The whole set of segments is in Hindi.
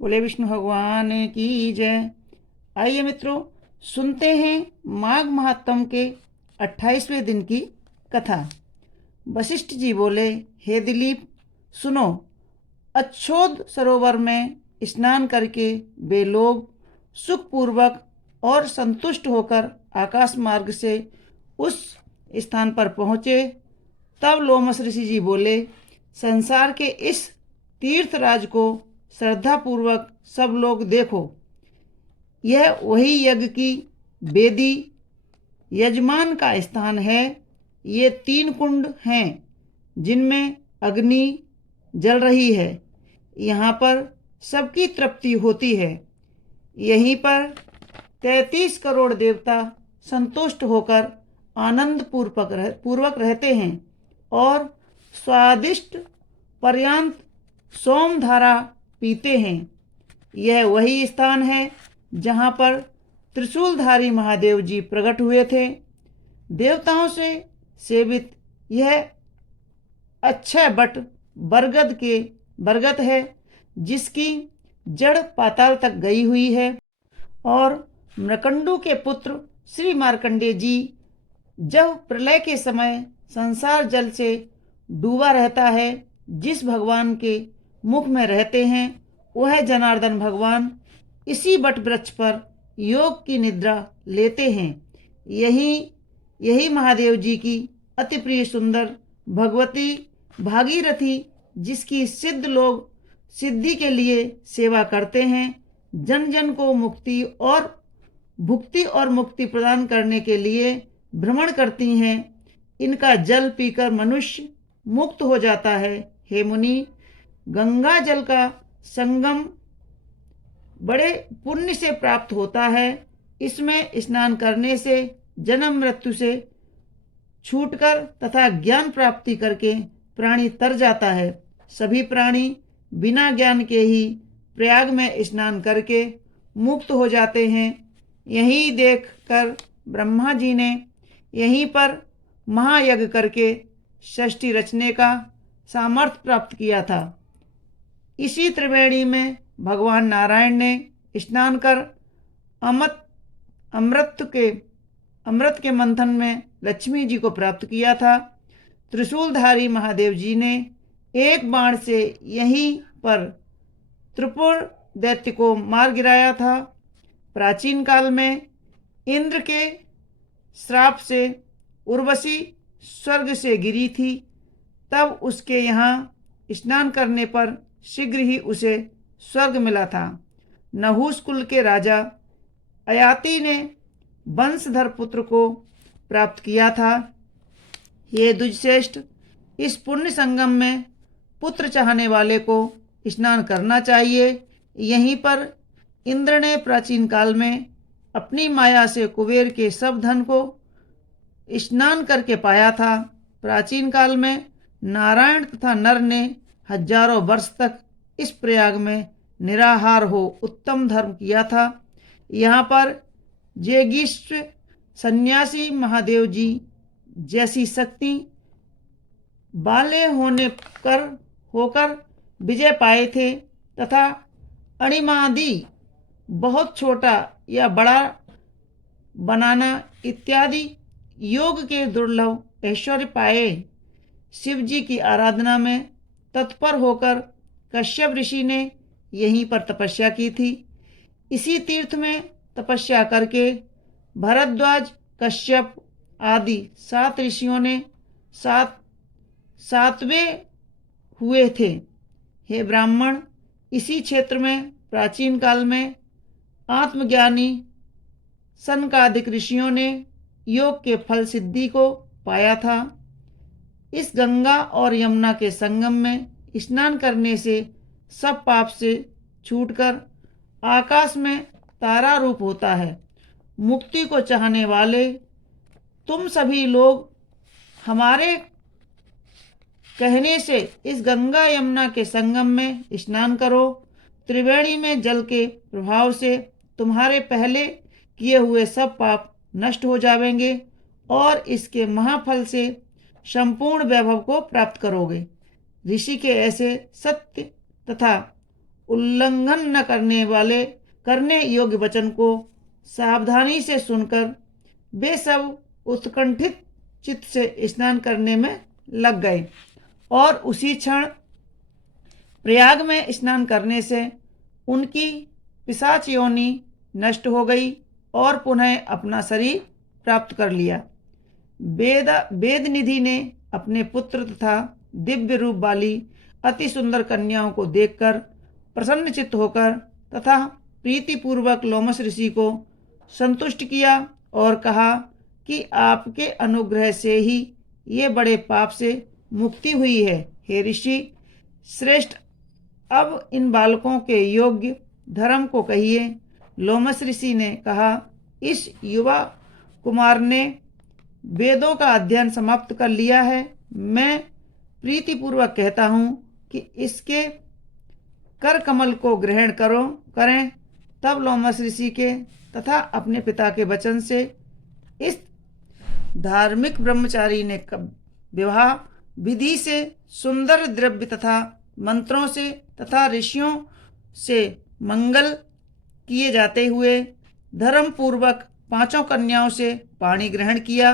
बोले विष्णु भगवान की जय। आइए मित्रों, सुनते हैं माघ महात्म के 28वें दिन की कथा। वशिष्ठ जी बोले, हे दिलीप, सुनो। अच्छोद सरोवर में स्नान करके वे लोग सुखपूर्वक और संतुष्ट होकर आकाश मार्ग से उस स्थान पर पहुँचे। तब लोमस ऋषि जी बोले, संसार के इस तीर्थराज को श्रद्धापूर्वक सब लोग देखो। यह वही यज्ञ की वेदी यजमान का स्थान है। ये 3 कुंड हैं जिनमें अग्नि जल रही है। यहाँ पर सबकी तृप्ति होती है। यहीं पर 33 करोड़ देवता संतुष्ट होकर आनंद पूर्वक रहते हैं और स्वादिष्ट पर्यांत सोमधारा पीते हैं। यह वही स्थान है जहाँ पर त्रिशूलधारी महादेव जी प्रकट हुए थे। देवताओं से सेवित यह अक्षय बट बरगद है, जिसकी जड़ पाताल तक गई हुई है। और मृकंडू के पुत्र श्री मार्कंडेय जी जब प्रलय के समय संसार जल से डूबा रहता है, जिस भगवान के मुख में रहते हैं, वह जनार्दन भगवान इसी बट वृक्ष पर योग की निद्रा लेते हैं। यही महादेव जी की अति प्रिय सुंदर भगवती भागीरथी, जिसकी सिद्धि के लिए सेवा करते हैं, जन जन को भुक्ति और मुक्ति प्रदान करने के लिए भ्रमण करती हैं। इनका जल पीकर मनुष्य मुक्त हो जाता है। हे मुनि, गंगा जल का संगम बड़े पुण्य से प्राप्त होता है। इसमें स्नान करने से जन्म मृत्यु से छूटकर तथा ज्ञान प्राप्ति करके प्राणी तर जाता है। सभी प्राणी बिना ज्ञान के ही प्रयाग में स्नान करके मुक्त हो जाते हैं। यही देख कर ब्रह्मा जी ने यहीं पर महायज्ञ करके सृष्टि रचने का सामर्थ्य प्राप्त किया था। इसी त्रिवेणी में भगवान नारायण ने स्नान कर अमृत के मंथन में लक्ष्मी जी को प्राप्त किया था। त्रिशूलधारी महादेव जी ने एक बाण से यहीं पर त्रिपुर दैत्य को मार गिराया था। प्राचीन काल में इंद्र के श्राप से उर्वशी स्वर्ग से गिरी थी। तब उसके यहाँ स्नान करने पर शीघ्र ही उसे स्वर्ग मिला था। नहुस कुल के राजा अयाति ने वंशधर पुत्र को प्राप्त किया था। ये द्विजश्रेष्ठ, इस पुण्य संगम में पुत्र चाहने वाले को स्नान करना चाहिए। यहीं पर इंद्र ने प्राचीन काल में अपनी माया से कुबेर के सब धन को स्नान करके पाया था। प्राचीन काल में नारायण तथा नर ने हजारों वर्ष तक इस प्रयाग में निराहार हो उत्तम धर्म किया था। यहाँ पर जेगिष्ठ सन्यासी महादेव जी जैसी शक्ति बाले होकर विजय पाए थे तथा अणिमादि बहुत छोटा या बड़ा बनाना इत्यादि योग के दुर्लभ ऐश्वर्य पाए। शिव जी की आराधना में तत्पर होकर कश्यप ऋषि ने यहीं पर तपस्या की थी। इसी तीर्थ में तपस्या करके भरद्वाज, कश्यप आदि 7 ऋषियों ने सातवें हुए थे। हे ब्राह्मण, इसी क्षेत्र में प्राचीन काल में आत्मज्ञानी सनकादिक ऋषियों ने योग के फल सिद्धि को पाया था। इस गंगा और यमुना के संगम में स्नान करने से सब पाप से छूटकर आकाश में तारा रूप होता है। मुक्ति को चाहने वाले तुम सभी लोग हमारे कहने से इस गंगा यमुना के संगम में स्नान करो। त्रिवेणी में जल के प्रभाव से तुम्हारे पहले किए हुए सब पाप नष्ट हो जाएंगे और इसके महाफल से संपूर्ण वैभव को प्राप्त करोगे। ऋषि के ऐसे सत्य तथा उल्लंघन न करने योग्य वचन को सावधानी से सुनकर वे सब उत्कंठित चित्त से स्नान करने में लग गए और उसी क्षण प्रयाग में स्नान करने से उनकी पिशाच योनि नष्ट हो गई और पुनः अपना शरीर प्राप्त कर लिया। वेद निधि ने अपने पुत्र तथा दिव्य रूप वाली अति सुंदर कन्याओं को देखकर प्रसन्नचित्त होकर तथा प्रीतिपूर्वक लोमश ऋषि को संतुष्ट किया और कहा कि आपके अनुग्रह से ही ये बड़े पाप से मुक्ति हुई है। हे ऋषि श्रेष्ठ, अब इन बालकों के योग्य धर्म को कहिए। लोमश ऋषि ने कहा, इस युवा कुमार ने वेदों का अध्ययन समाप्त कर लिया है। मैं प्रीतिपूर्वक कहता हूँ कि इसके कर कमल को ग्रहण करें। तब लोमश ऋषि के तथा अपने पिता के वचन से इस धार्मिक ब्रह्मचारी ने विवाह विधि से सुंदर द्रव्य तथा मंत्रों से तथा ऋषियों से मंगल किए जाते हुए धर्म पूर्वक 5 कन्याओं से पाणी ग्रहण किया।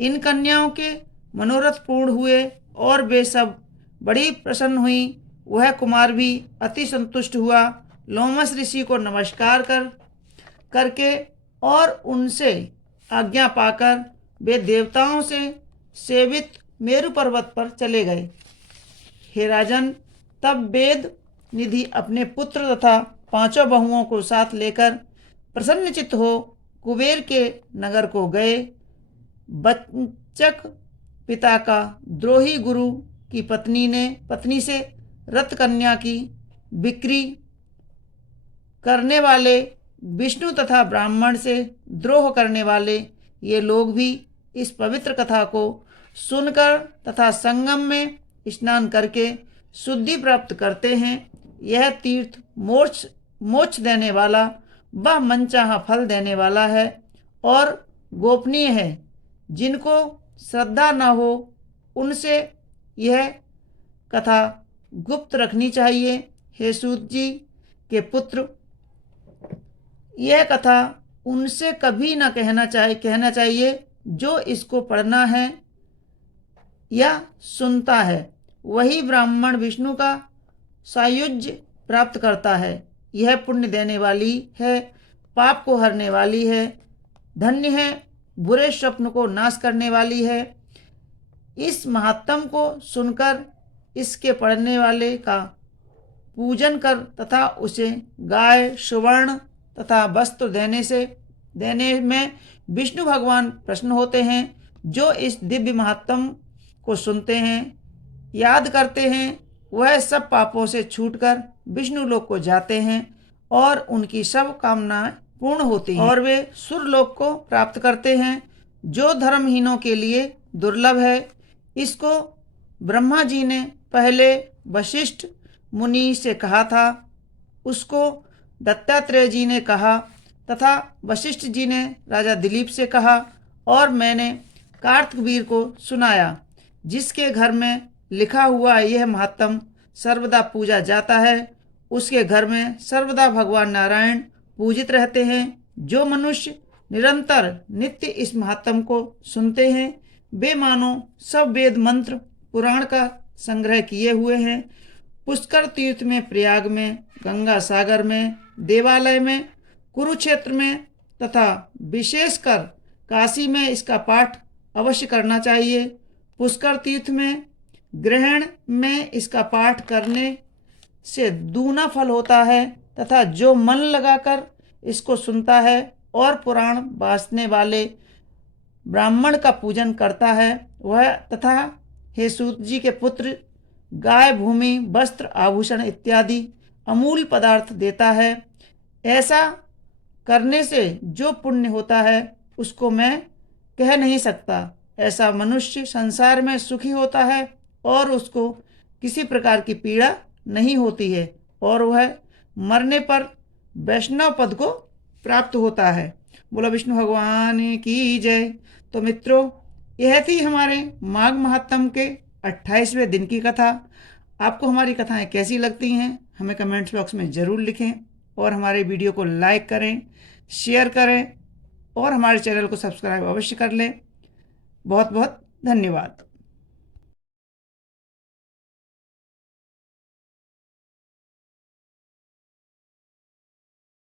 इन कन्याओं के मनोरथ पूर्ण हुए और वे सब बड़ी प्रसन्न हुई। वह कुमार भी अति संतुष्ट हुआ। लोमश ऋषि को नमस्कार करके और उनसे आज्ञा पाकर वे देवताओं से सेवित मेरु पर्वत पर चले गए। हे राजन, तब वेद निधि अपने पुत्र तथा 5 बहुओं को साथ लेकर प्रसन्नचित्त हो कुबेर के नगर को गए। बच्चक पिता का द्रोही गुरु की पत्नी से रत कन्या की बिक्री करने वाले विष्णु तथा ब्राह्मण से द्रोह करने वाले ये लोग भी इस पवित्र कथा को सुनकर तथा संगम में स्नान करके शुद्धि प्राप्त करते हैं। यह तीर्थ मोक्ष देने वाला व मनचाहा फल देने वाला है और गोपनीय है। जिनको श्रद्धा न हो उनसे यह कथा गुप्त रखनी चाहिए। हे सूत जी के पुत्र, यह कथा उनसे कभी न कहना चाहिए जो इसको पढ़ना है या सुनता है। वही ब्राह्मण विष्णु का सायुज्य प्राप्त करता है। यह पुण्य देने वाली है, पाप को हरने वाली है, धन्य है, बुरे स्वप्न को नाश करने वाली है। इस महात्म को सुनकर इसके पढ़ने वाले का पूजन कर तथा उसे गाय, सुवर्ण तथा वस्त्र देने में विष्णु भगवान प्रसन्न होते हैं। जो इस दिव्य महात्म को सुनते हैं, याद करते हैं, वह सब पापों से छूटकर विष्णु लोक को जाते हैं और उनकी सब कामनाएं पूर्ण होती हैं और वे सुरलोक को प्राप्त करते हैं, जो धर्महीनों के लिए दुर्लभ है। इसको ब्रह्मा जी ने पहले वशिष्ठ मुनि से कहा था, उसको दत्तात्रेय जी ने कहा तथा वशिष्ठ जी ने राजा दिलीप से कहा और मैंने कार्तवीर को सुनाया। जिसके घर में लिखा हुआ यह महात्म सर्वदा पूजा जाता है, उसके घर में सर्वदा भगवान नारायण पूजित रहते हैं। जो मनुष्य निरंतर नित्य इस महात्म को सुनते हैं, वे मानो सब वेद मंत्र पुराण का संग्रह किए हुए हैं। पुष्कर तीर्थ में, प्रयाग में, गंगा सागर में, देवालय में, कुरुक्षेत्र में तथा विशेषकर काशी में इसका पाठ अवश्य करना चाहिए। पुष्कर तीर्थ में ग्रहण में इसका पाठ करने से दूना फल होता है तथा जो मन लगाकर इसको सुनता है और पुराण वाचने वाले ब्राह्मण का पूजन करता है वह तथा हे सूत जी के पुत्र गाय, भूमि, वस्त्र, आभूषण इत्यादि अमूल्य पदार्थ देता है। ऐसा करने से जो पुण्य होता है उसको मैं कह नहीं सकता। ऐसा मनुष्य संसार में सुखी होता है और उसको किसी प्रकार की पीड़ा नहीं होती है और वह मरने पर वैष्णव पद को प्राप्त होता है। बोला विष्णु भगवान की जय। तो मित्रों, यह थी हमारे माघ महात्म के 28वें दिन की कथा। आपको हमारी कथाएं कैसी लगती हैं हमें कमेंट्स बॉक्स में ज़रूर लिखें और हमारे वीडियो को लाइक करें, शेयर करें और हमारे चैनल को सब्सक्राइब अवश्य कर लें। बहुत बहुत धन्यवाद।